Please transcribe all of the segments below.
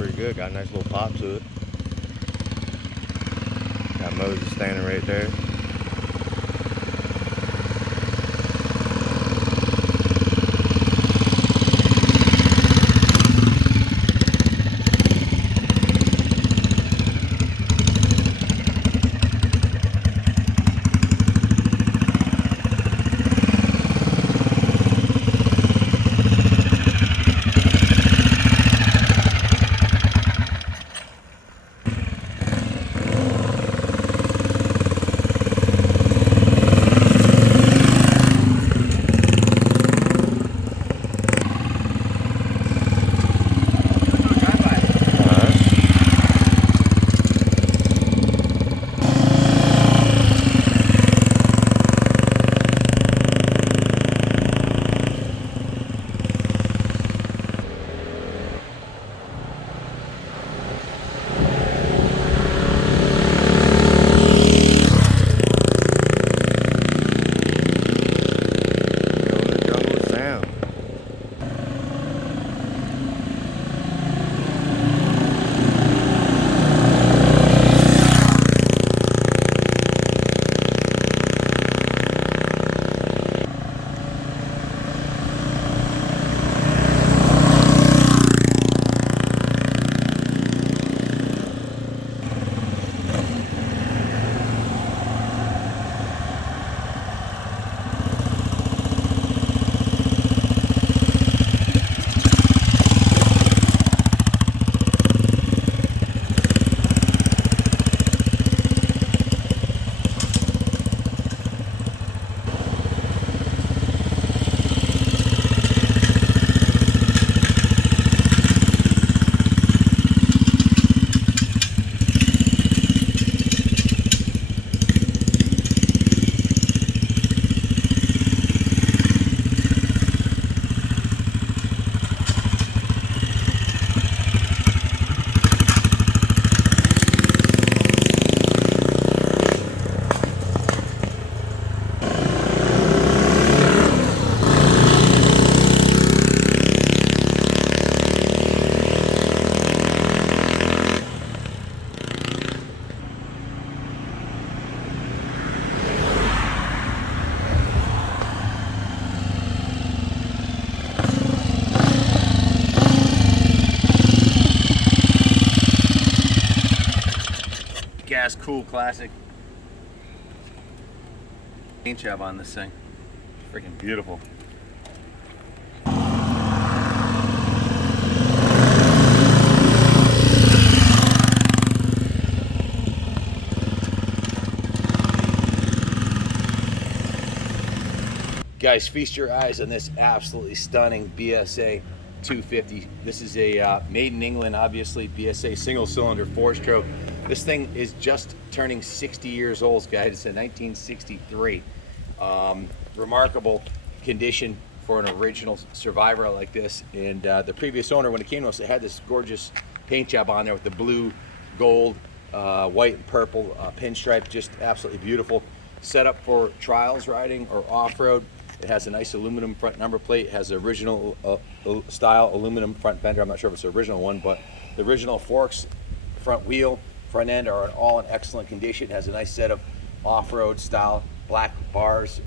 pretty good. Got a nice little pop to it. Got Moses standing right there. Gas cool classic paint job on this thing. Freaking beautiful. Guys, feast your eyes on this absolutely stunning BSA 250. This is a made in England, obviously, BSA single cylinder 4-stroke. This thing is just turning 60 years old, guys. It's a 1963. Remarkable condition for an original survivor like this. And the previous owner, when it came to us, it had this gorgeous paint job on there with the blue, gold, white, and purple pinstripe. Just absolutely beautiful. Set up for trials riding or off-road. It has a nice aluminum front number plate. It has the original style aluminum front fender. I'm not sure if it's the original one, but the original forks, front wheel, front end are all in excellent condition. It has a nice set of off-road style black bars.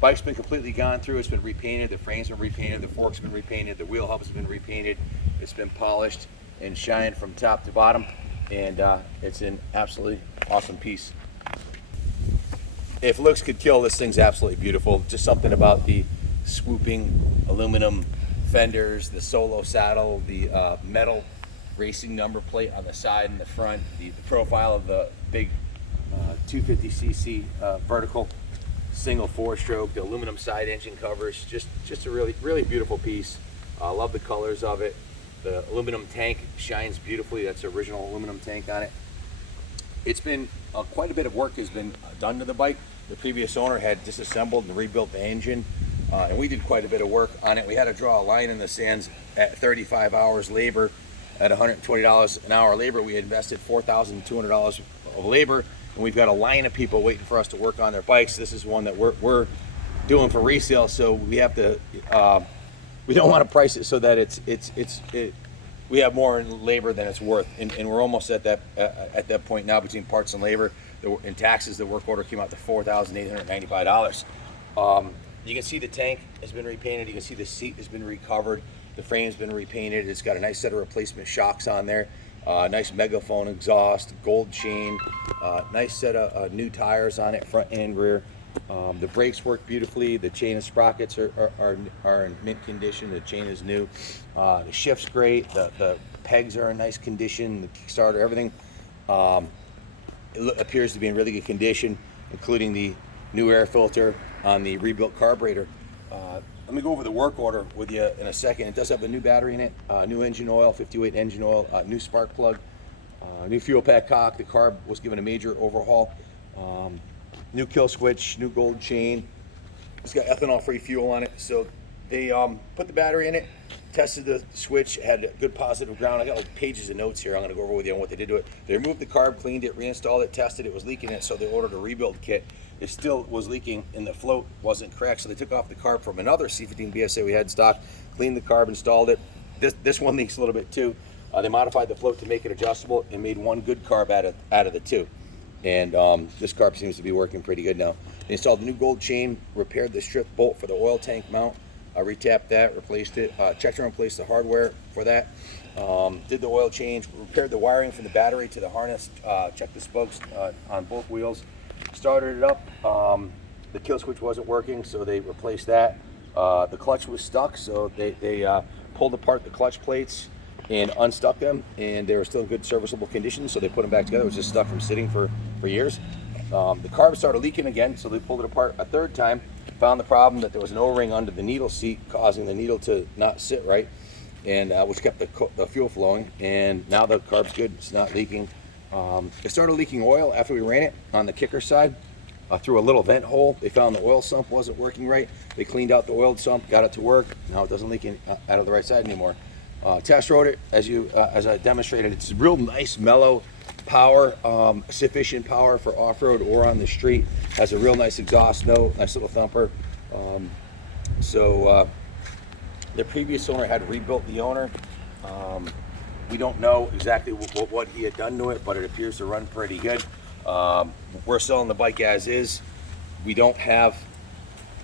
Bike's been completely gone through. It's been repainted. The frame's been repainted. The forks have been repainted. The wheel hub's been repainted. It's been polished and shined from top to bottom, and it's an absolutely awesome piece. If looks could kill, this thing's absolutely beautiful. Just something about the swooping aluminum fenders, the solo saddle, the metal racing number plate on the side and the front, the profile of the big 250cc vertical single 4-stroke, the aluminum side engine covers, just a really beautiful piece. I love the colors of it. The aluminum tank shines beautifully. That's the original aluminum tank on it. It's been quite a bit of work has been done to the bike. The previous owner had disassembled and rebuilt the engine, and we did quite a bit of work on it. We had to draw a line in the sands at 35 hours labor. At $120 an hour labor, we invested $4,200 of labor, and we've got a line of people waiting for us to work on their bikes. This is one that we're doing for resale, so we have to we don't want to price it so that we have more in labor than it's worth, and we're almost at that point now between parts and labor and taxes. The work order came out to $4,895. You can see the tank has been repainted. You can see the seat has been recovered. The frame's been repainted. It's got a nice set of replacement shocks on there. Nice megaphone exhaust, gold chain, nice set of new tires on it, front and rear. The brakes work beautifully. The chain and sprockets are in mint condition. The chain is new. The shift's great. The pegs are in nice condition. The Kickstarter, everything appears to be in really good condition, including the new air filter on the rebuilt carburetor. Let me go over the work order with you in a second. It does have a new battery in it, new engine oil, 50-weight engine oil, new spark plug, new fuel pack cock. The carb was given a major overhaul. New kill switch, new gold chain. It's got ethanol-free fuel on it. So they put the battery in it, tested the switch, had a good positive ground. I got like pages of notes here I'm gonna go over with you on what they did to it. They removed the carb, cleaned it, reinstalled it, tested it, was leaking it, so they ordered a rebuild kit. It still was leaking and the float wasn't correct, so they took off the carb from another C15 BSA we had in stock, cleaned the carb, installed it. This one leaks a little bit too. They modified the float to make it adjustable and made one good carb out of the two. And this carb seems to be working pretty good now. They installed a new gold chain, repaired the strip bolt for the oil tank mount, retapped that, replaced it, checked and replaced the hardware for that, did the oil change, repaired the wiring from the battery to the harness, checked the spokes on both wheels, started it up. The kill switch wasn't working, so they replaced that. The clutch was stuck, so they pulled apart the clutch plates and unstuck them, and they were still in good serviceable condition, so they put them back together. It was just stuck from sitting for years. The carb started leaking again, so they pulled it apart a third time, found the problem that there was an O-ring under the needle seat causing the needle to not sit right, and which kept the fuel flowing, and now the carb's good, it's not leaking. It started leaking oil after we ran it on the kicker side through a little vent hole. They found the oil sump wasn't working right. They cleaned out the oiled sump, got it to work. Now it doesn't leak out of the right side anymore. Test rode it as I demonstrated. It's real nice, mellow power, sufficient power for off-road or on the street. Has a real nice exhaust note, nice little thumper. The previous owner had rebuilt the owner. We don't know exactly what he had done to it, but it appears to run pretty good. We're selling the bike as is. We don't have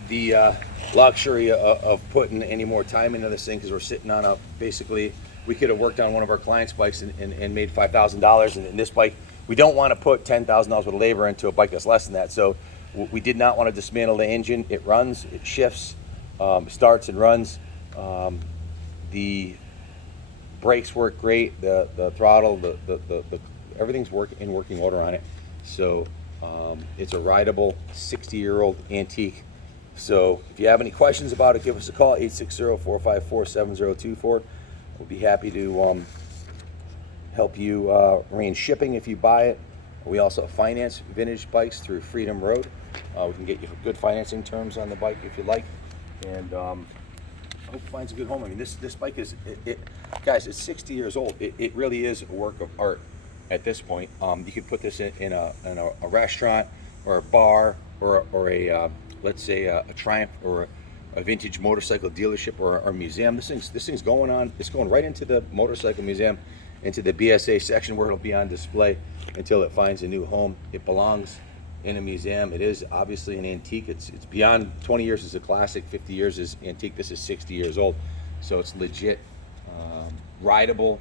the luxury of putting any more time into this thing because we're sitting on basically, we could have worked on one of our clients' bikes and made $5,000, and in this bike, we don't want to put $10,000 worth of labor into a bike that's less than that. So we did not want to dismantle the engine. It runs, it shifts, starts and runs. The brakes work great. The throttle, everything's in working order on it. So it's a rideable 60-year-old antique. So if you have any questions about it, give us a call, 860-454-7024. We'll be happy to help you arrange shipping if you buy it. We also finance vintage bikes through Freedom Road. We can get you good financing terms on the bike if you like. And I hope it finds a good home. I mean, this bike is, guys, it's 60 years old. It really is a work of art at this point. You could put this in a restaurant or a bar or a let's say a Triumph or a vintage motorcycle dealership or a museum. This thing's going on. It's going right into the motorcycle museum, into the BSA section where it'll be on display until it finds a new home. It belongs in a museum. It is obviously an antique. It's beyond 20 years is a classic, 50 years is antique. This is 60 years old, so it's legit rideable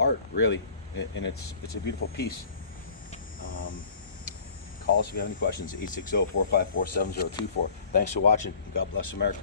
art, really, and it's a beautiful piece. Call us if you have any questions, 860-454-7024. Thanks for watching. God bless America.